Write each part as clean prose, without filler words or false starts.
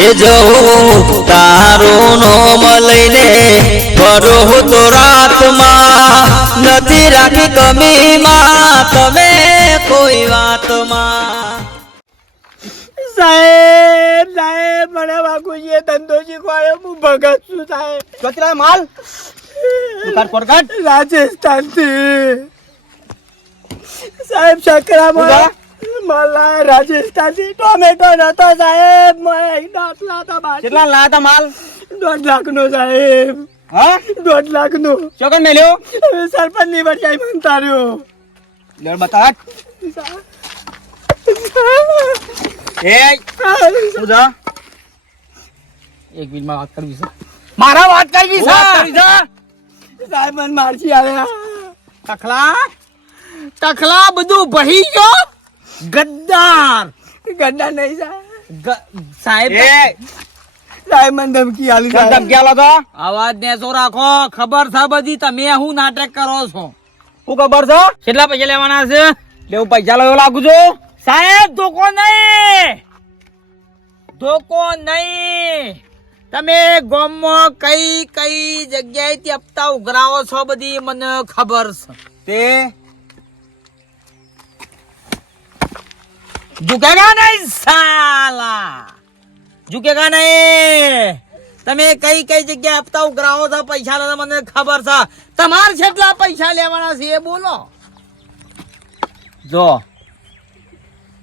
એ જવું તારું નોમ લઈને ફરો તો રાતમાં નથી રાખી કમીમાં તમે કોઈ વાતમાં સાહેબ સાહેબ મને વાઘુજીએ ધંધો શીખવાડ્યો હું ભગત છું સાહેબ કેટલા માલ દુકાન પરકાટ રાજસ્થાનથી સાહેબ શકરામાં માલા રાજસ્થાનથી ટોમેટો નતો સાહેબ દાંતલા હતા બાજુ કેટલા લાયા તા માલ 1.5 લાખનો સાહેબ હા 1.5 લાખનો ચોકન મેલ્યો સરપંચ ની વડિયાઈ મંતાર્યો લેર બતા એ સુજા એક મિનિટ માં વાત કરવી છે મારા વાત કરવી છે સાહેબ મને મારજી આવ્યા તખલા બધું ભહી ગયો ગદ્દાર ગંડા નહીં સાહેબ સાહેબ સાહેબ મને ધમકી આલી ધમકી આલો તો અવાજ નેસો રાખો ખબર છે બધી તમે હું નાટક કરો છો શું ખબર છે કેટલા પૈસા લેવાના છે લેવું પૈસા લેવો લાગુ છો સાહેબ ધોકો નહીં તમે ગામમાં કઈ કઈ જગ્યાએથી હપ્તા ઉઘરાવો છો બધી મને ખબર છે તે ઝુકેગા નહીં સાલા ઝુકેગા નહીં તમે કઈ કઈ જગ્યાએ હપ્તા ઉઘરાવો છો પૈસા લેવા મને ખબર છે તમારે કેટલા પૈસા લેવાના છે એ બોલો જો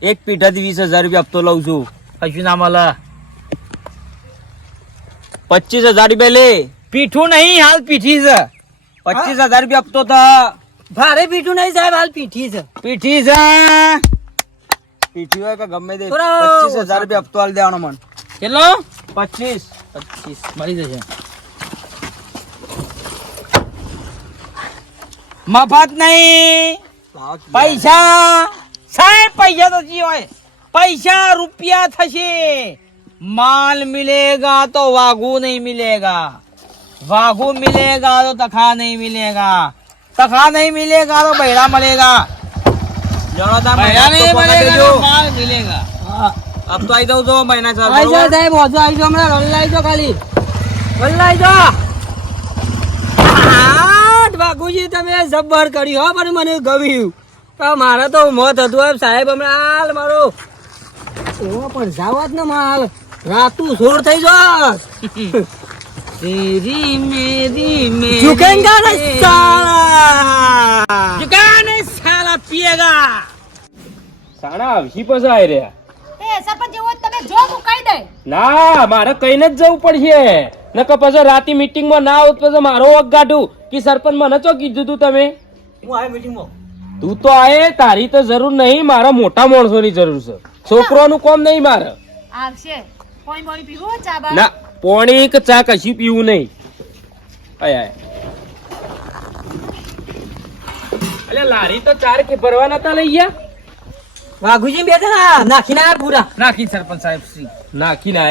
એક પીઠાથી 20,000 રૂપિયા હપ્તો લઉં છું કશું ના મળે 25,000 રૂપિયા લે પીઠું નહીં હાલ પીઠી છે 25,000 રૂપિયા હપ્તો થા ભારે પીઠું નહીં સાહેબ હાલ પીઠી છે પીઠી છે પીઠી હોય કે ગમે તે 25,000 રૂપિયા હપ્તો હાલ દેવાનો મન કેટલો 25 મળી જશે મફત નહીં પૈસા સાહેબ પૈસા તો જી હોય પૈસા રૂપિયા થશે माल मिलेगा तो वाघू नहीं मिलेगा वाघू मिलेगा तो तखा नहीं मिलेगा तखा नहीं मिलेगा तो बहरा मिलेगा बहरा नहीं मिलेगा तो माल मिलेगा अब तो आई जाओ जो महीना चल આઈ જાઓ સાહેબ હોજો આઈ જાઓ હમણાં વલ્લાઈ જાઓ ખાલી વલ્લાઈ જાઓ બાગુજી તમે જબ્બર કર્યું હો પણ મને ગમ્યું તો મારે તો મોત હતું સાહેબ હમણાં હાલ મારો એવો પણ જાવત ને માલ રાતું સોર થઈ જાત तेरी मेरी मेरी झुकेगा ना साला झुकेगा नहीं साला पिएगा સાણા આવશી પછી આઈ રહ્યા એ સરપંચ જેવો તમે જો હું કહી દે ના મારે કઈને જ જવું પડશે નકર પછી રાતી મીટિંગ માં ના આવત પછી મારો વક ગાઢું કે સરપંચ મને તો કીધું તું તમે હું આ મીટિંગ માં તું તો આયે તારી તો જરૂર નહીં મારા મોટા માણસોની જરૂર છે છોકરોનું કામ નહીં મારે આવશે પાણી પાણી પીવો ચા બા ના પાણી કે ચા કશું પીવું નહીં આય અલે લારી તો 4 કે ભરવા નતા લઈ ગયા વાઘુજી બે જણા નાખીને આ પૂરા નાખી સરપંચ સાહેબ શ્રી નાખી ના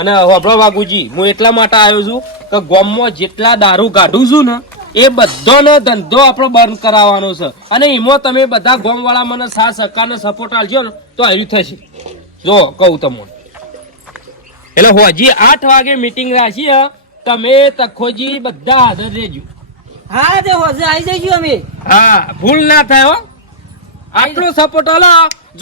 અને હોબળો વાગુજી હું એટલા માટે આવ્યો છું કે ગામમાં જેટલા દારૂ કાઢું છું ને એ બધાનો ધંધો આપણો બંધ કરાવવાનો છે અને એમાં તમે બધા ગામ વાળા મને સાથ સહકારને સપોર્ટ આલજો ને તો આવ્યું થશે જો કહું તમને એટલે હોજી 8 વાગે મીટિંગ રાખી તમે તખોજી બધા હાજર રહેજો હા તે હોજે આવી જઈશું અમે હા ભૂલ ના થાય હો આટલો સપોર્ટ હલો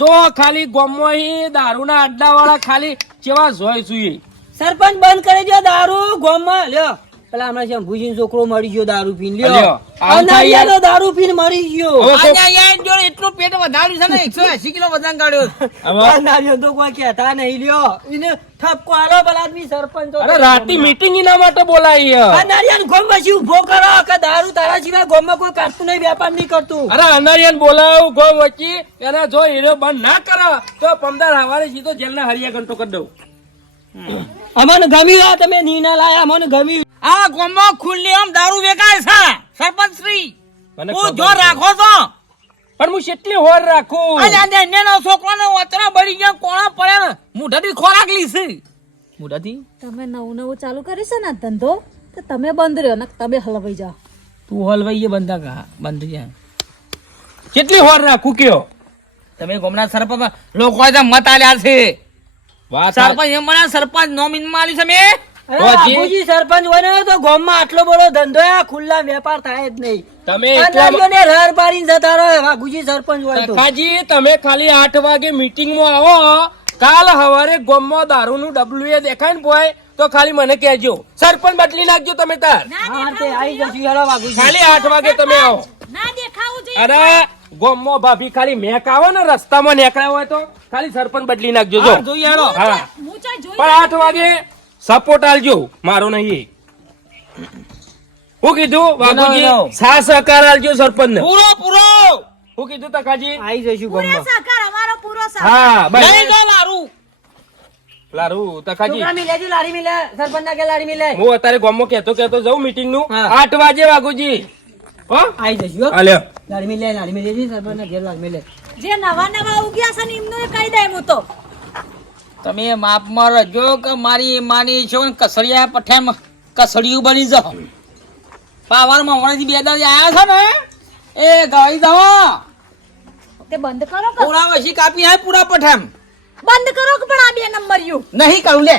જો ખાલી ગામમાં દારૂના અડ્ડા વાળા ખાલી કેવા જોઈ સુઈ સરપંચ બંધ કરી દો દારૂ ગોમમાં લ્યો પેલા હમણાં છે ભુજીન છોકરો મરી ગયો દારૂ પીને લ્યો અનાયાનો દારૂ પીને મરી ગયો અનાયા જો એટલું પેટ વધાર્યું છે ને 180 કિલો વજન કાઢ્યો અનાયાનો તો કોઈ કહેતા નહીં લ્યો એને ઠપકો આલો પેલા આદમી સરપંચ અરે રાતી મીટિંગ એના માટે બોલાવી અનાયાન ગોમ પછી ઉભો કરો કે દારૂ તારા સિવાય ગોમમાં કોઈ કાઢતું નહીં વેપાર નહીં કરતું અરે અનાયાન બોલાવું ગોમ વચ્ચે એના જો હીરો બંધ ના કરો તો 15 હવારે સીધો જેલના હરિયા ઘંટો કરી દઉં અમને ગમ્યું આ તમે નીના લાયા અમને ગમ્યું આ ગામમાં ખુલ્લી આમ દારૂ વેચાય છે સરપંચ શ્રી હું જો રાખો છો પણ હું કેટલી હોર રાખું આજે નેનો છોકરાનો વચરા બળી ગયા કોણા પડે ને મુઠાથી ખોરાક લીધી મુઠાથી તમે નવું ચાલુ કર્યું છે ને ધંધો તો તમે બંધ રહ્યો ને તમે હલવાઈ જાઓ તું હલવાઈએ બંધા કા બંધ જાય કેટલી હોર રાખું કયો તમે ગામના સરપંચ લોકો મત આલ્યા છે વાત સરપંચ એમ મને સરપંચ નોમિન માં આલી છે મેં અરે હોજી. બાપુજી સરપંચ હોય ને તો ગામમાં આટલો બધો ધંધો આ ખુલ્લા વેપાર થાય જ નહીં. તમે અનારીઓને રાર પાડીને જતા રહે વાઘુજી સરપંચ હોય તો. કાકાજી તમે ખાલી 8 વાગે મીટિંગ માં આવો. કાલ સવારે ગામમાં દારૂનું ડબલું એ દેખાય ને બોય તો ખાલી મને કહેજો. સરપંચ બદલી નાખજો તમે તાર. હા તે આવી જશું હેડો વાઘુજી. ખાલી 8 વાગે તમે આવો. ના દેખાવું જોઈએ અરે ગામમાં ભાભી ખાલી મેક આવો ને રસ્તામાં નીકળ્યા હોય તો ખાલી સરપંચ બદલી નાખજો. જો જોઈએ હેડો. હા હું ચાલ જોઈ પણ 8 વાગે સપોર્ટ આલજો મારો નહીં. હું કીધું બાબુજી ના. સા સહકાર આલજો સરપંચ ને. પૂરો પૂરો હું કીધું તકાજી. આવી જશું પૂરો ગામમાં. સહકાર અમારો પૂરો સહકાર હા લઈ બસ જો લારું લારું તકાજી. છોકરા મિલે છે, લારી મિલે સરપંચ ના કે લારી મિલે. હું અત્યારે ગામમાં કહેતો જાઉં મીટિંગ નું હા. 8 વાગે વાઘુજી. હો આવી જશું હો. આલ્યો. લારી મિલે છે સરપંચ ના ઘેર લારી મિલે. જે નવા નવા ઉગ્યા છે ને એમનું એ કહી દે હું તો તમે માપમાં રહેજો કે મારી માની છો ને કસડિયા પઠેમ કસડિયું બની જાઓ પાવરમાં હમણાંથી 2 દાડી આયા છે ને એ ગાડી જાઓ તે બંધ કરો કે પૂરા વસી કાપી આય પૂરા પઠેમ બંધ કરો કે પણ આ 2 નંબર યુ નહીં કરું લે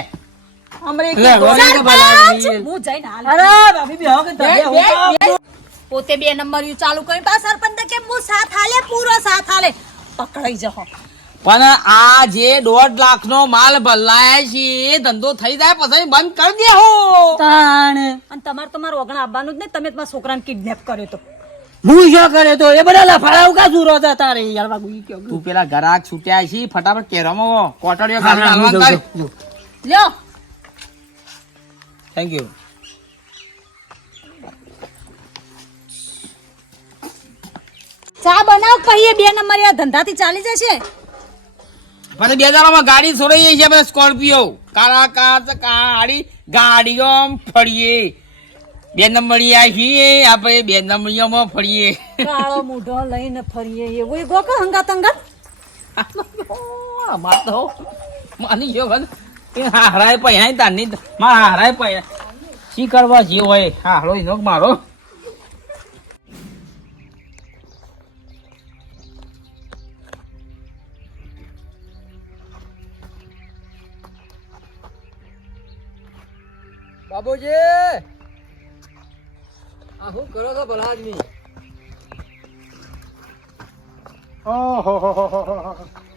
અમરે લે, વળી તો ભલા સરપંચ! આવી. હું જઈને હાલ અરે ભાભી બેહો કે તમે હું તો- પોતે 2 નંબર યુ ચાલુ કરી પા સરપંચ કે હું સાથ હાલે પૂરો સાથ હાલે પકડાઈ જહો પણ આ જે 1.5 લાખનો માલ ભલાય છે એ ધંધો થઈ જાય પછી બંધ કરી દે હો તાણ. અને તમારે તો મારું ઓગણ આવવાનું જ નહીં તમે તમારા છોકરાને કિડનેપ કર્યો તો હું શું કરે તો એ બધા લફાડા કા સુરો હતા તારે યાર વાઘુજી કયો. તું પેલા ગરાક છૂટ્યા છે ફટાફટ કેરામાં કોટડીઓ હા, હા, હું ખાલી જાઉં છું. લ્યો થેન્ક યુ ચા બનાવ પછી 2 નંબર યા ધંધાથી ચાલી જશે પછી 2 દાડામાં ગાડી છોડાઈ છે બધા સ્કોર્પિયો કાળા કાર ગાડી ગાડીઓ ફરીએ 2 નંબરિયા છીએ આપણે 2 નંબરિયામાં ફરીએ કાળો મૂઢો લઈને ફરીએ એવું ગો કે હંગાત હંગાત અમાર તો માની ગયો ઘન એ હારાય પૈયા તારની મારા હારાય પૈયા શી કરવા જે હોય હારો એનો મારો બાબુજી આ શું કરો છો ભલા આદમી?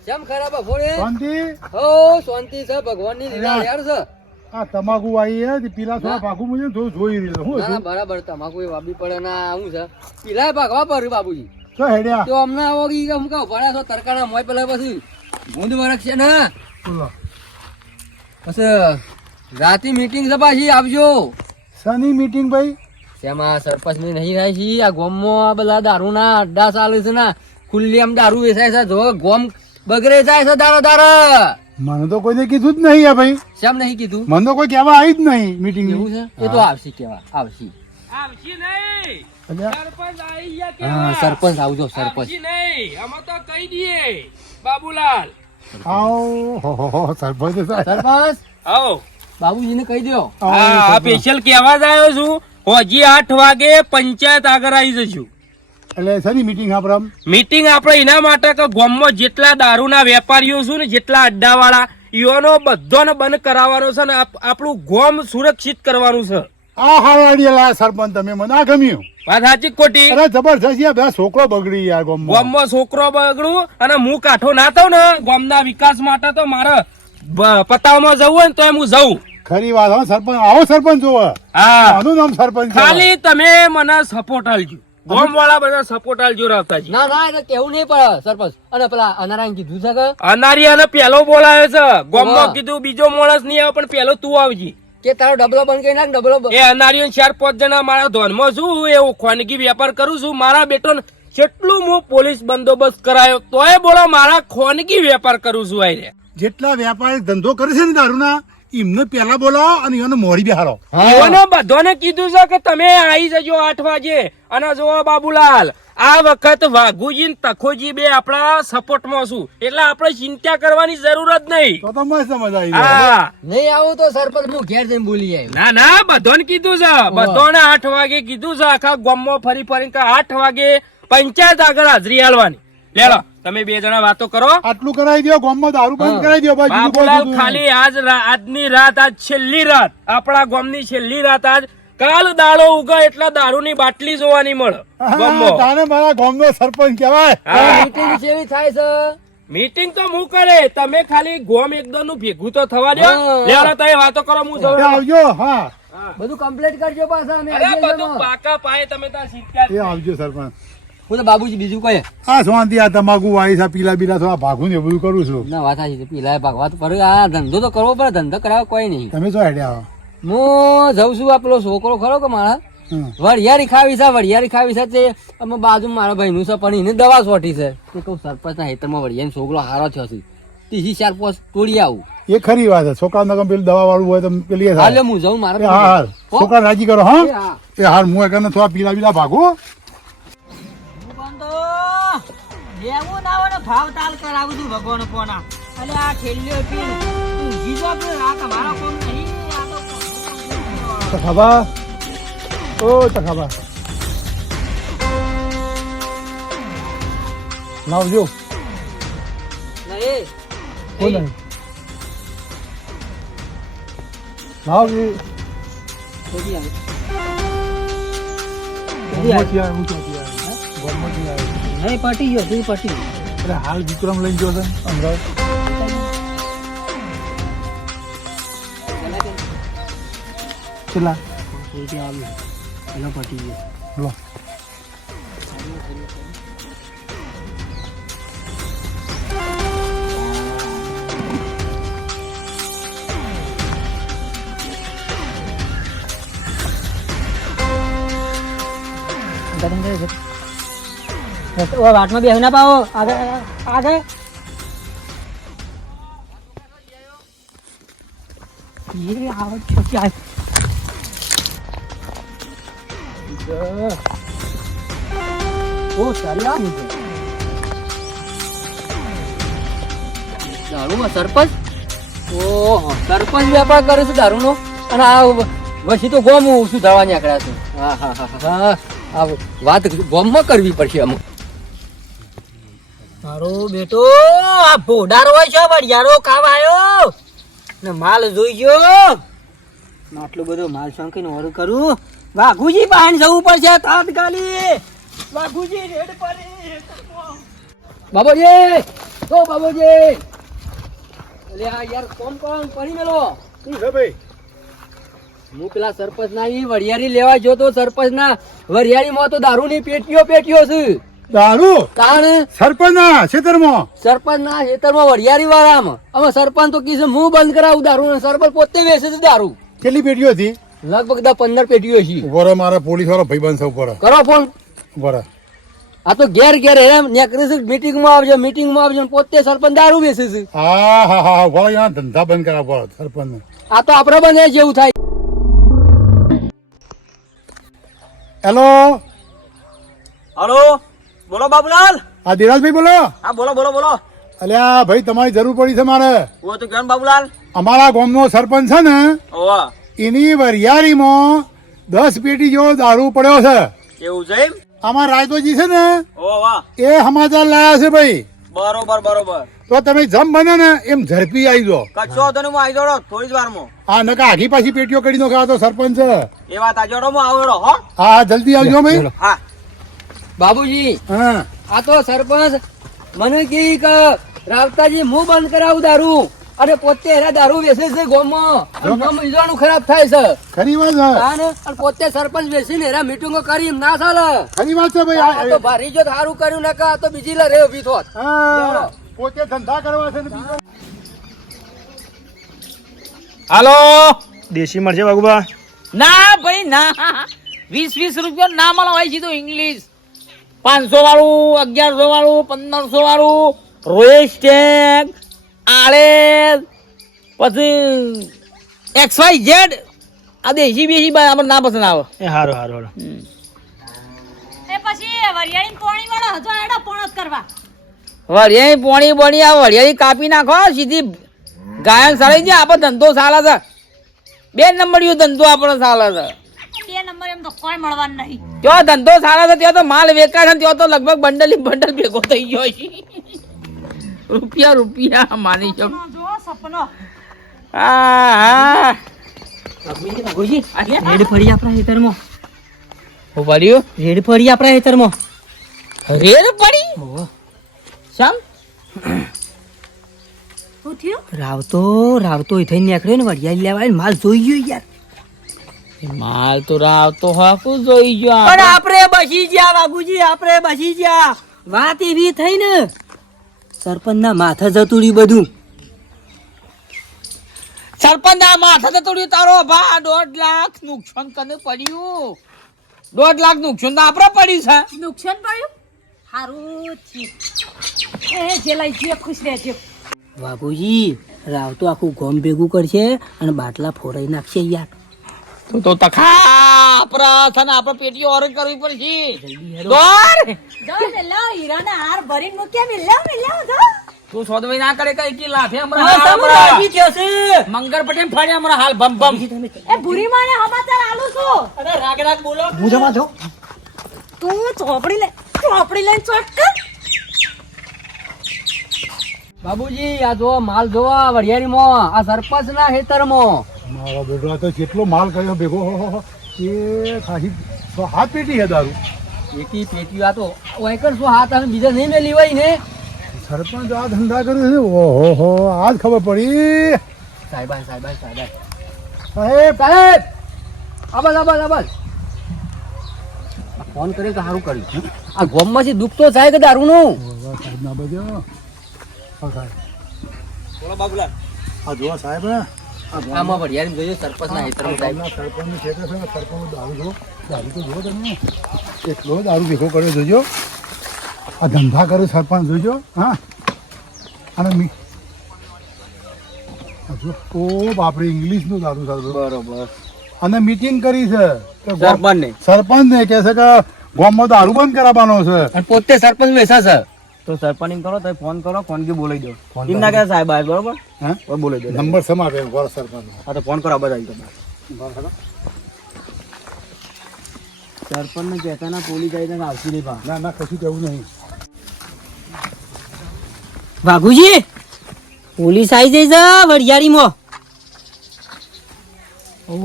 કેમ ખરાબ બપોરે? શાંતિ હો શાંતિ છે ભગવાનની લીલા યાર છે. આ તમાકુ આવી હે તે પેલા થોડા ભાગુ મુજે જોઈ રહ્યો હું ના ના બરાબર તમાકુ એ વાબી પડે ના આવું છે પીલાય ભાગવા પડ્યું બાબુજી. તો હેડ્યા તો અમને આવો કી કે હું કહું ભણ્યા છો તરકાના મોય પેલા પછી ભૂંડ વરખ છે ને બોલો પછી રાતી મીટિંગ છે પાછી આવજો. શની મીટિંગ ભાઈ શેમાં સરપંચ ની નહીં થાય છે આ ગોમમાં આ બધા દારૂના અડ્ડા ચાલે છે ને ખુલ્લી આમ દારૂ વેચાય છે જો ગોમ બગડે જાય છે દારો દારો. મને તો કોઈને કીધું જ નહીં આ ભાઈ શેમ નહીં કીધું? મને તો કોઈ કહેવા આવી જ નહીં મીટિંગ એવું છે એ તો આવશે કેવા આવશે. આવશી નહીં સરપંચ આવી ગયા હા કેવા? સરપંચ આવજો સરપંચ. આવશી નહીં અમે તો કહી દઈએ બાબુલાલ. આવો હો સરપંચ સાહેબ. સરપંચ આવો બાબુજીને કહી દો. હા સ્પેશિયલ કહેવા જ આવ્યો છું હજી 8 વાગે પંચાયત આગળ આવી જશું. એટલે શની મીટિંગ આપણે મીટિંગ આપણે એના માટે કે ગામમાં જેટલા દારૂના વેપારીઓ છે ને જેટલા અડ્ડાવાળા ઈઓનો બધાને બંધ કરાવવાનો છે ને આપણું ગામ સુરક્ષિત કરવાનું છે. આ હારો આઈડિયા લાયા સરપંચ તમે મને આ ગમ્યું. વાત સાચી ખોટી? અરે જબરજસ્ત યાર બધા છોકરો બગડી યાર ગામમાં. ગામમાં છોકરો બગડું અને હું કાઠો ના થઉં ને ગામના વિકાસ માટે તો મારે પતાવમાં જવું હોય ને તો હું જઉં. ખરી વાત હા સરપંચ આવો સરપંચ જોવા હા આનું નામ સરપંચ કહેવાય. ખાલી તમે મને સપોર્ટ આલજો ગામ વાળા બધા સપોર્ટ આલજો રાવતાજી. ના ના એટલે કેવું નહીં પડે સરપંચ. અને પેલા અનારાયણ કીધું છે કે અનારિયાને પેલો બોલાયો છે વાહ. ગામમાં કીધું બીજો માણસ નહીં આવે પણ પેલો તું આવજી. કે તારો ડબલો બંધ કરી નાખ ડબલો એ અનારીઓ 4-5 જણા મારા ધોનમાં છું એવું ખાનગી વેપાર કરું છું મારા બેટો કેટલું હું પોલીસ બંદોબસ્ત કરાયો તોય બોલો મારા ખાનગી વેપાર કરું છું આઈ રે. જેટલા વેપારી ધંધો કરે છે ને દારૂના એમને પેલા બોલાવો અને એને મોડી બેહારો. એઓને બધાને કીધું છે કે તમે આવી જજો 8 વાગે અને જો બાબુલાલ આ વખત વાઘુજી ને તખોજી બે આપણા સપોર્ટમાં છું એટલે આપણે ચિંતા કરવાની જરૂર જ નહીં. તો તો મસ્ત મજા આવી જાય. હા નહીં આવું તો સરપંચ હું ઘેર જઈને બોલી આવ્યો. ના ના બધાને કીધું છે બધાને 8 વાગે કીધું છે આખા ગામમાં ફરી ફરી કે 8 વાગે પંચાયત આગળ હાજરી આલવાની. લેલો તમે બે જણા વાતો કરો. આટલું કરાવી દો, ગામમાં દારૂ બંધ કરાવી દો. ભાઈ બીજું કોઈ બાબુલાલ જોતું ખાલી આજની રાત, આજ છેલ્લી રાત, આપણા ગામની છેલ્લી રાત આજ. કાલ દાડો ઉગે એટલે દારૂની બાટલી જોવાની મળે નહીં. ગામમાં. તાને મારા ગામનો સરપંચ કહેવાય. હા. મીટિંગ કેવી થાય છે? મીટિંગ તો હું કરે, તમે ખાલી ગોમ એકદમ નું ભેગું તો થવા દો. હા. લેવડો તમે વાતો કરો, હું એ જઉં. આવજો. હા, બધું કમ્પ્લીટ કરજો પાછા અમે અરે આવીએ બધું છીએ. પાકા પાયે તમે ત્યાં શીખ્યા જ એ નહીં. આવજો સરપંચ. હું તો બાબુજી બીજું કહે આ શાંતિ, આ તમાકુ વાળી છે, પીલા બીલા થોડા ભાગું ને એ બધું કરું છું. ના વાત સાચી છે. પીલા ભાગવા તો પડે. આ ધંધો તો કરવો પડે. ધંધો કરાવે કોઈ નહીં. તમે શું આઈડિયા આવો? હું જઉં છું. આ પેલો છોકરો ખરો કે મારા વરિયાળી ખાવી છે, વરિયાળી ખાવી છે. તે અમે બાજુ મારા ભાઈ નું છે, પણ એને દવા સોટી છે. તે કહું સરપંચ ના હેતરમાં વરિયાળી છોકરો હારો થયો છે. ત્રીજી 4-5 તોડી આવું. એ ખરી વાત છે. છોકરા પેલું દવા વાળું હોય તો પેલી એ થાય. હાલે હું જાઉં એ મારા હા હાર હો? છોકરા રાજી કરો. એ હા હા. એ હાર હું એકને થોડા પીલા બીલા ભાગું. લેવું ના હોય ને ભાવ તાલ કરાવું છું ભગવાન કોના. અને આ ઠેલ્યો પી જીજો કે આ તમારા કોમ નહીં. આ તો તખાબા, ઓ તખાબા, લાવજો. નહીં. કોણ નહીં? લાવજો. તોડી આવે. ગોમમાંથી આવે, હું ક્યાંથી આવે? ગોમમાંથી આવે. નહીં પટી ગયો. તું પટી ગયો. એટલે હાલ વિક્રમ લઈને ગયો છે અમદાવાદ. કેટલા? એનો પટી ગયો. લો. વાટમાં બેહી ના પાવો. આગળ આગળ. એ આવત છે ક્યાં? ઓ સારી આ છે. દારૂમાં સરપંચ? ઓહો, સરપંચ વેપાર કરે છે દારૂનો. અને આ વસી તો ગોમ સુધારવા નીકળ્યા છે. હા હા હા હા. આ વાત ગોમમાં કરવી પડશે અમુક. મારો બેટો આ ભોડાર હોય છે વડિયાળો ખાવા આવ્યો ને માલ જોઈ ગયો. આટલો બધો માલ શંકીને ઓર્ડર કરું. વાઘુજી બહાર જવું પડશે તાત્કાલિક. વાઘુજી રેડ પડી. બાબુજી, ઓ બાબુજી. અલે આ યાર કોમ પડી મેલો. શું છે ભાઈ? હું પેલા સરપંચ ના ઈ વરિયાળી લેવા ગયો તો સરપંચ ના વરિયાળી માં તો દારૂ ની પેટીઓ છે. દારૂ તાણ સરપંચ ના ખેતરમાં? સરપંચ ના ખેતરમાં વરિયાળી વાળામાં. હવે સરપંચ તો કીધું હું બંધ કરાવું દારૂ. ને સરપંચ પોતે વેચે છે દારૂ. કેટલી પેટીઓ હતી? લગભગ 10-15 પેટીઓ છે. ઉભો મારા પોલીસ વાળો ભાઈ બંધ ઉપર કરો ફોન. ઉભો. આ તો ઘેર ઘેર એમ નીકળે છે. મીટિંગમાં આવજો ને પોતે સરપંચ દારૂ વેચે છે. હા હા હા ઉભો યાર, ધંધા બંધ કરાવો સરપંચ. આ તો આપડે બને જેવું થાય. હેલો, હલો બોલો બાબુલાલ. આ દિરાજભાઈ બોલો. હા બોલો બોલો બોલો. અલ્યા ભાઈ તમારી જરૂર પડી છે મારે. ઓ તો કેમ બાબુલાલ? અમારા ગામનો સરપંચ છે ને, ઓવા એની વરિયાળીમાં 10 પેટી જેવો દારૂ પડ્યો છે. એવું છે એમ? આમાં રાયતોજી છે ને, ઓવા એ સમાચાર લાયા છે ભાઈ. બરોબર બરોબર. તો તમે જમ બને ને એમ ઝડપી આવી દો. કચ્છો હતો ને હું આવી જોડો થોડી જ વારમાં. આ નકા આઘી પાછી પેટીઓ કરી નો ખાવા તો સરપંચ છે. એ વાત આ જોડો હું આવડો હો. હા જલ્દી આવજો ભાઈ. હા બાબુજી, હા આ તો સરપંચ મને કે રાવતાજી હું બંધ કરાવું દારૂ. અને પોતે એના દારૂ વેચે છે ગામમાં. અને નામ ઈજાનું ખરાબ થાય છે. ખરી વાત છે. તાને અને પોતે સરપંચ બેસીને એના મીટિંગો કરી એમ ના ચાલે. ખરી વાત છે ભાઈ. આ તો ભારી જો સારું કર્યું ને આ તો બીજી લે રે ઉભી થોત. હા પોતે ધંધા કરવા છે ને બીજો. હાલો. દેશી મરચે બાબુબા. ના ભાઈ ના. 20 રૂપિયા ના મળે હોય સીધું ઇંગ્લિશ. 500 વાળું, 1100 વાળું, 1500 વાળું, રોએસ્ટેક, આળેલ, પછી XYZ. આ દેશી બેસી આપણે ના પસંદ આવે. એ હારો હારો હારો. એ પછી વરિયાળી પોણી વાળો હજો એડો પોણો જ કરવા. વરિયાળી પોણી બોણી આ વરિયાળી કાપી નાખો સીધી ગાયન સળી જાય. આપણો ધંધો ચાલે છે. 2 નંબરિયો ધંધો આપણો ચાલે છે. 2 નંબર એમ તમને તો કોઈ મળવાનું નહીં. ત્યાં ધંધો સારો છે, ત્યાં તો માલ વેચાય છે, ત્યાં તો લગભગ બંડલ ભેગો થઈ ગયો છે. રૂપિયા માની છો. જો સપનો. હા બાબુજી, રેડ પડી આપણા ખેતરમાં. હું પડ્યું રેડ પડી આપણા ખેતરમાં. રેડ પડી શમ શું થયું? રાવતો એ થઈને નીકળ્યો ને વડિયાળી લેવા આવીને માલ જોઈ ગયો યાર. માલ તો રાવતો હાકું જોઈ ગયો પણ આપણે બસી ગયા બાબુજી, આપણે બસી ગયા. વાત એવી થઈ ને સરપંચ ના માથે જતું રહ્યું બધું. સરપંચ ના માથે તો તોડ્યું તારો ભા 1.5 લાખ નુકસાન કને પડ્યું. 1.5 લાખ નુકસાન તો આપડે પડ્યું છે. નુકસાન પડ્યું? હારું થયું. એ જે લઈ જે ખુશ રહેજો. બાબુજી, રાવતો આખું ગોમ ભેગું કરશે અને બાટલા ફોડાઈ નાખશે યાર. તો તખા આપડા છે ને આપડે પેટીઓ ઓર્ડર કરવી પડશે. દોડ જો ને લો હીરાના હાર ભરીને મૂક્યા મે લે જો. તું સોદવાઈ ના કરે કઈ કે લાફે હા, હમણાં તમને આવી ગયો છે. મંગર પટેલ ફાડ્યા હમણાં હાલ બમ બમ. એ ભૂરી માને સમાચાર આલું છું. અરે રાગ બોલો. તું ચોપડી લઈને ચોટ કર. બાબુજી, આ જો માલ જોવા વડિયાળીમાં, આ સરપંચ ના ખેતરમાં. મારો બેટો આ તો કેટલો માલ કર્યો ભેગો એ ખાસી 7 પેટી છે દારૂ. એકી પેટીઓ આ તો વાયકર શું હાથ આવે બીજા નહીં મેલી હોય ને. સરપંચ આ ધંધા કરે છે. ઓહો આજ ખબર પડી. સાહેબ સાહેબ આબલ ફોન કરે કે સારું કર્યું. આ ગોમમાંથી દુઃખ તો થાય કે દારૂનું. સાહેબ ના બજો. હા સાહેબ બોલો બાબુલાલ. આ જો સાહેબ આમાં વડિયાળી જોયું સરપંચ ના ખેતરમાં સાહેબ. સરપંચ ખેતર છે. સરપંચ દારૂ જો તમે એટલો દારૂ ભેગો કર્યો જોજો. આ ધંધા કરે સરપંચ જોજો. હા અને ઓ બાપરે ઇંગ્લિશનું દારૂ સરપંચ. બરોબર. અને મીટિંગ કરી છે સરપંચને સરપંચને કહે છે કે ગામમાં દારૂ બંધ કરાવવાનો છે. અને પોતે સરપંચ બેસા છે તો સરપંચ એમ કરો તો ફોન કરો, ફોન કે બોલાવી દો. એમ ના કે સાહેબ આવે બરોબર. હા બોલાવી દો. નંબર સમાવે ઘર સરપંચ. હા તો ફોન કરો બધા તમે. સરપંચ ને કહેતા ના પોલીસ આવી ને આવતી નહીં. ના ના કશું કેવું નહીં. વાઘુજી, પોલીસ આવી જઈ છે વડિયાળીમાં. ઓ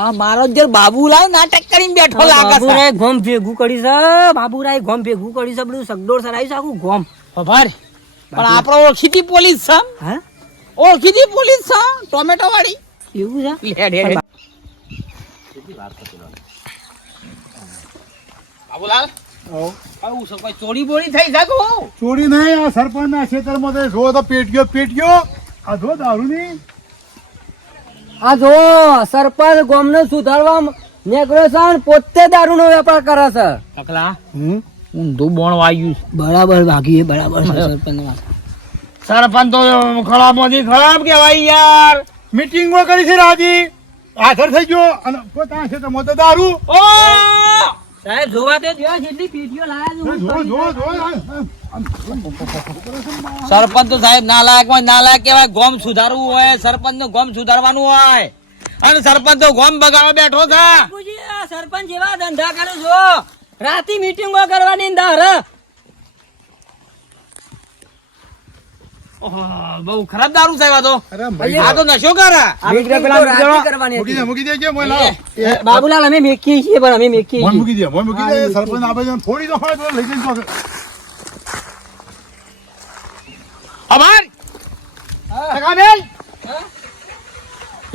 આ મારો જ બાબુલાલ નાટક કરીને બેઠો લાગે છે. બાબુરાય ગોમ ભેગું કરી છે. બાબુરાય ગોમ ભેગું કરી છે. બધું સગડોળ સરાયું છે આખું ગોમ. ખબર પણ આપણો ઓળખીતી પોલીસ છે. હા ઓળખીતી પોલીસ છે ટોમેટો વાળી. એવું છે. બાબુલાલ આવું છે કોઈ ચોરી બોરી થઈ જાતો. ચોરી નહીં. આ સરપંચ ના ખેતરમાં તો જો તો પેટ્યો આ જો દારૂ ની. આ જો સરપંચ ગોમને સુધારવા નીકળ્યો છે અને પોતે દારૂનો વેપાર કરે છે. પકલા ઊંધું બોણ વાગ્યું છે. બરાબર વાગ્યું, બરાબર છે સરપંચ. સરપંચ તો ખરાબમાંથી ખરાબ કહેવાય યાર. મીટિંગમાં કરી છે રાજી. આખર થઈ ગયો અને પોતાના ખેતરમાં તો દારૂ. ઓ સાહેબ જોવા તે જો જેટલી પેટીઓ લાયા સરપંચ તો સાહેબ નાલાયક કહેવાય. ગોમ સુધારવું હોય સરપંચ નું ગોમ સુધારવાનું હોય અને સરપંચ તો ગોમ બગાડવા બેઠો છે. સરપંચ જેવા ધંધા કરો છો. રાતી મીટિંગો કરવાની અંદર. બહુ ખરાબ દારૂ સાહેબ આ તો. અરે આ તો નશો કરે. મૂકી દેજે મોય લાવો. બાબુલાલ અમે મેકીએ છીએ પણ અમે મેકીએ મોય છીએ. મૂકી દે સરપંચ આપે છે થોડી તો હોય તો લઈ જઈને તો. અમાર સગાબેન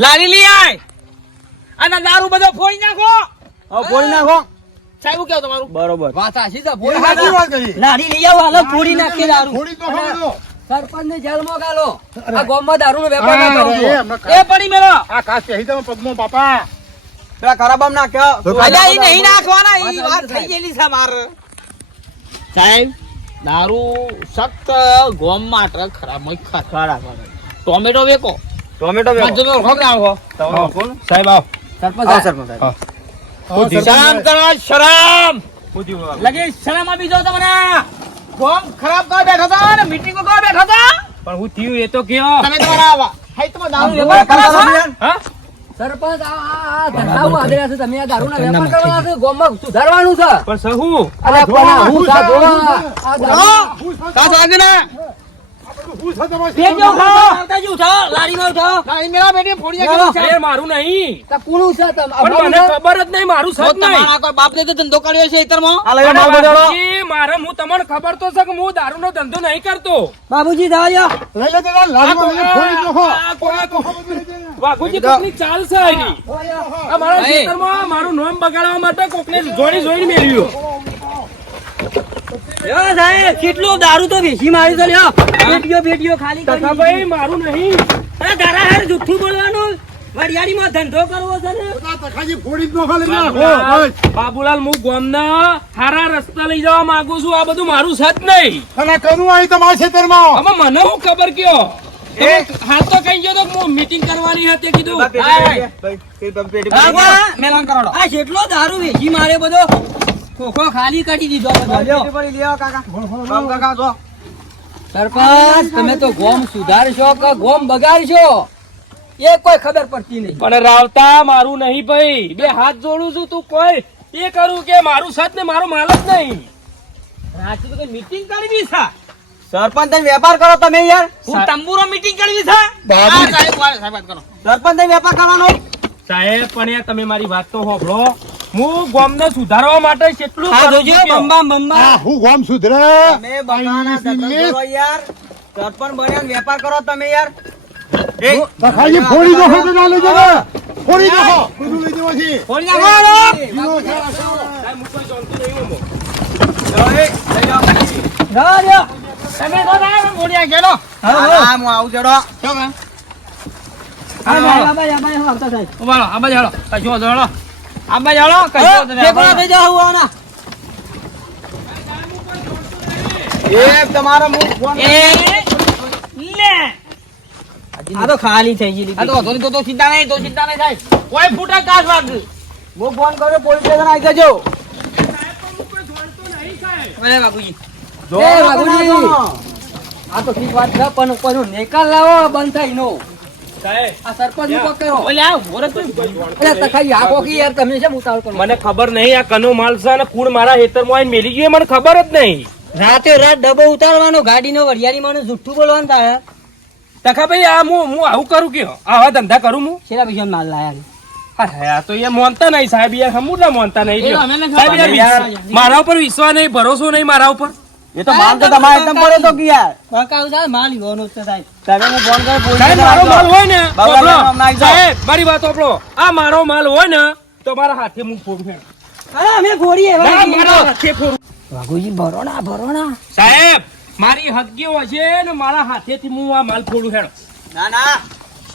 લારી લઈ આય અને દારૂ બધો ફોડી નાખો. ફોડી નાખો સાહેબ કેવું તમારું બરોબર. વાત આશી છે. એ સાચી વાત કરી. લાડી લઈ આવો હાલો ફોડી નાખીએ દારૂ. થોડી તો હોય તો. સરપંચ ને જેલમાં ગાલો. આ ગામમાં દારૂનો વેપાર હા, ના કરવો. એ હમણાં એ પડી મેલો આ ખાસ કહી તમે પગમાં બાપા. પેલા ખરાબામ નાખ્યો. અલ્યા ઈ નહીં નાખવાના ઈ વાત થઈ ગયેલી છે માર. સાહેબ દારૂ સખ્ત ગોમ માટે ખરાબ ખરાબ. ટોમેટો વેકો. ટોમેટો મજો ખોક નાખો. સાહેબ આવો. સરપંચ આવો સરપંચ સાહેબ. શરમ કરો શરમ. લગી શરમ આપી દો તમને. ગોમ ખરાબ કરવા બેઠા હતા ને મીટિંગો કરવા બેઠા હતા. પણ હું થયું એ તો કયો. તમે તમારા હાઈ તમારા દારૂ વેપાર કરો છો? સરપંચ સરપંચ આ ધંધામાં આદર્યા છે તમે આ દારૂના વેપાર કરવાના છે ગામમાં સુધારવાનું છે પણ સહુ અરે પણ હું સા જોવા આ દારૂ કા વાગના હું છે તમારે બેજો ખાઓ આવતા જ ઉઠાઓ લારીમાં ઉઠાઓ લાઈ મેલા બેટી ફોડી નાખી એ મારું નહીં તા કોનું છે તમ પણ મને ખબર જ નહીં મારું સત નહીં તમારા કોઈ બાપ ને તો ધંધો કર્યો છે ખેતરમાં અને બાપુજી, મારે હું તમને ખબર તો છે કે હું દારૂનો ધંધો નહીં કરતો બાબુજી દાયા લઈ લે તો લારીમાં ફોડી નાખો વાઘુજી કોકની ચાલ છે એની. આ મારા ખેતરમાં મારું નામ બગાડવા માટે કોકને જોડી મેળવ્યું. યો સાહેબ કેટલું દારૂ તો વેચી મારી તો લ્યો બેટીઓ ખાલી કરી ભાઈ મારું નહીં. અરે દારા હેર જુઠ્ઠું બોલવાનું વડિયાળીમાં ધંધો કરવો છે ને તખાજી ફોડી જ નાખો લઈ નાખો બાબુલાલ હું ગામના હારા રસ્તા લઈ જવા માંગુ છું. આ બધું મારું સત નહીં. અને કનું આવી તમારા ખેતરમાં આમાં મને હું ખબર કયો હાલ તો કઈ ગયો તો મીટિંગ કરવાની હતી કીધું મેલાન કરાડો આ કેટલો દારૂ વેચી મારે બધો ખોખો ખાલી કરી દીધો બધો લ્યો. કાકા જો સરપંચ તમે તો ગોમ સુધારશો કે ગોમ બગાડશો એ કોઈ ખબર પડતી નહીં પણ રાવતા મારું નહીં ભાઈ. બે હાથ જોડું છું તું કોઈ એ કરું કે મારું સત ને મારો માલ જ નહીં. રાત્રે તો મીટિંગ કરવી છે સરપંચ તમે વેપાર કરો તમે યાર હું તંબુરો મીટિંગ કરવી છે સાહેબ વાત કરો સરપંચ તમે વેપાર કરવાનો સાહેબ પણ યાર તમે મારી વાત તો સાંભળો. હું ગામને સુધારવા માટે કેટલું આ કરું જોજો છું કયો? બંબા બંબા આ હું ગામ સુધરે તમે બધાના ધંધો કરો યાર સરપંચ બન્યા ને વેપાર કરો તમે યાર તખાજી ફોડી નાખો તો ના લઈ જાવ ફોડી નાખો બધું લઈ જવા છે ફોડી નાખો સાહેબ, હું કોઈ જાણતો નહીં હોમો. ના લ્યો તમે તો ના ફોડી નાખેલો હા, હા હું આવું ચડો હા ભાઈ આવતા સાહેબ ઉભા રહો આબા જાળો કશો વાંધો હેડો આબા જાળો કશો વાંધો નહીં. ઠેકડા થઈ જાવ આના એ તમારો મુખ ફોન આ તો ખાલી થઈ ગઈ આ તો વાંધો નહીં, તો ચિંતા નહીં થાય કોઈ ફૂટા કાચ વાગ હું ફોન કર્યો પોલીસ સ્ટેશન આવી જજો અરે બાબુજી જો એ બાબુજી આ તો ઠીક વાત છે પણ કોઈનો નિકાલ લાવો બંધ થાય નો સાહેબ, આ સરપંચ નું પગ કરો ઓલે આ ભોરત અરે તખાઈ આ કોકી યાર તમે કેમ ઉતાવળ કરો મને ખબર નહીં આ કનો માલ છે અને કુણ મારા હેતરમાં આવીને મેલી ગયું એ મને ખબર જ નહીં. રાતે રાત ડબ્બો ઉતારવાનો ગાડીનો વડિયાળીમાં જુઠ્ઠું બોલવાનું થાય તખા ભાઈ આ હું આવું કરું કે આવા ધંધા કરું હું? શેના પૈસા માલ લાયા હા, આ તો એ માનતા નહીં સાહેબ યાર હમું ના માનતા નહીં એ લ્યો. અમે ને ખબર સાહેબ, યાર, નહીં યાર. મારા ઉપર વિશ્વાસ નહીં, ભરોસો નહીં મારા ઉપર. એ તો માલ તો તમારે એકદમ પડે તો કે યાર કાકા થાય માલ લેવાનો છે સાહેબ તમે હું ફોન કર્યો પોલીસ સાહેબ, મારો માલ હોય ને તો બાબા, આપણો- હમણાં આવી જાઓ. સાહેબ, મારી વાત સાંભળો. આ મારો માલ હોય ને તો મારા હાથે હું ફોડું ફેણ. અરે અમે ફોડીએ ના, મારા હાથે ફોડું. વાઘુજી ભરોણા સાહેબ, મારી હદગીઓ હશે ને મારા હાથેથી હું આ માલ ફોડું હેડો. ના ના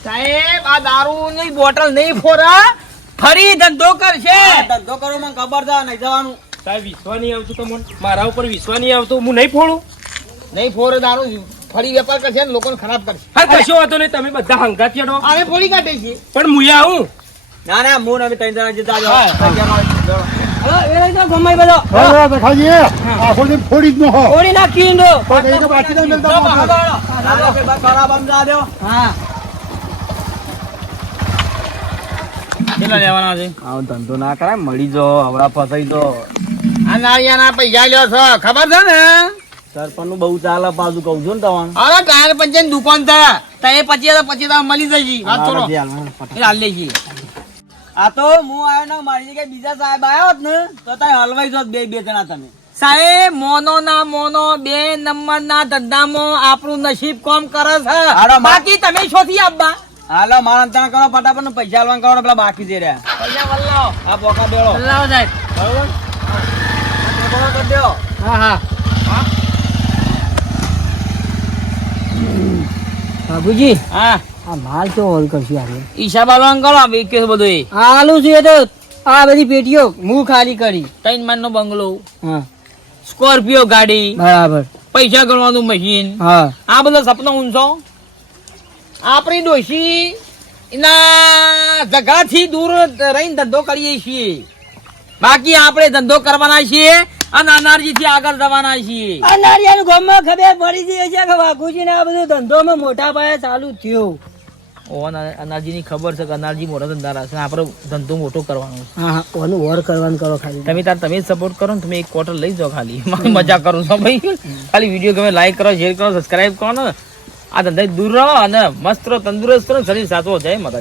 સાહેબ આ દારૂ ની બોટલ નહીં ફોરા ફરી ધંધો કરશે ધંધો કરો મને ખબર છે નહીં જવાનું સાહેબ, વિશ્વાસ નહીં આવતું તમને? મારા ઉપર વિશ્વાસ નહીં આવતો હું નહીં ફોડું? નહીં ફોરે દારૂ ફરી વેપાર કરશે ને લોકોને ખરાબ કરશે હા, કશો વાંધો નહીં, તમે બધા હંગાત હેડો. અમે ફોડી કાઢે છે પણ હું આવું. ના ના હું ને અમે ત્રણ જણા જતા હા, ગમાઈ બધો હા તખાજી આ ફોડી જ નાખો ફોડી નાખી દો પણ એ તો બાકી ના મળતા ખરાબ સમજા દો હા કેટલા લેવાના છે આવો ધંધો ના કરાય મળી જો હવડા ફસાઈ તો આ નાળિયાના પૈસા લ્યો છો ખબર છે ને સરપંચ નું બહુ ચાલે પાછું કહું છું ને તમારું અરે ટાયર પંચર ની દુકાન છે તય પછી મળી જશે વાત છોડો એ હાલ લેજે આ તો હું આવ્યો ને મારી જગ્યાએ બીજા સાહેબ આવ્યો હોત ને તો તારે હલવાઈ જોત બે જણા તમે સાહેબ મોનો ના મોનો 2 નંબર ના ધંધામાં આપણું નસીબ કોમ કરે છે બાકી તમે છોથી આપવા હાલો મારા અંતર કરો ફટાફટ ને પૈસા આલવાન કરો પેલા બાકી છે રહ્યા પૈસા વલ્લાવ આ પોકા બેળો વલ્લાવ સાહેબ બરોબર આ કરી દો હા બાબુજી હા આ માલ તો ઓલ કરશું આપણે ઈશા બાલવાન કરો આ કે બધું એ આલુ છે તો આ બધી પેટીઓ હું ખાલી કરી 3 માળ નો બંગલો હા સ્કોર્પિયો ગાડી બરાબર પૈસા ગણવાનું મશીન હા આ બધા સપના ઊંચો આપણી ડોશી એના જગાથી દૂર રહીને ધંધો કરીએ છીએ બાકી આપણે ધંધો કરવાના છીએ અને અનારજી થી આગળ જવાના છીએ અનારિયાનું ગામમાં ખબર પડી ગઈ છે કે વાઘુજી ને આ બધું ધંધોમાં મોટા પાયે ચાલુ થયું અનારજીની ખબર છે કે અનારજી મોટા ધંધા છે, આપણે ધંધો મોટો કરવાનો છે. હા હા ઓનું વર કરવાનું કરો ખાલી. તમે જ સપોર્ટ કરો ને, તમે એક ક્વાર્ટર લઈ જાઓ ખાલી. મારી મજા કરું છું ભાઈ. ખાલી વિડીયો ગમે લાઈક કરો, શેર કરો, સબસ્ક્રાઇબ કરો ને. આ ધંધા દૂર રહો અને મસ્ત રહો, તંદુરસ્ત કરો, શરીર સાચવો. જય માતા.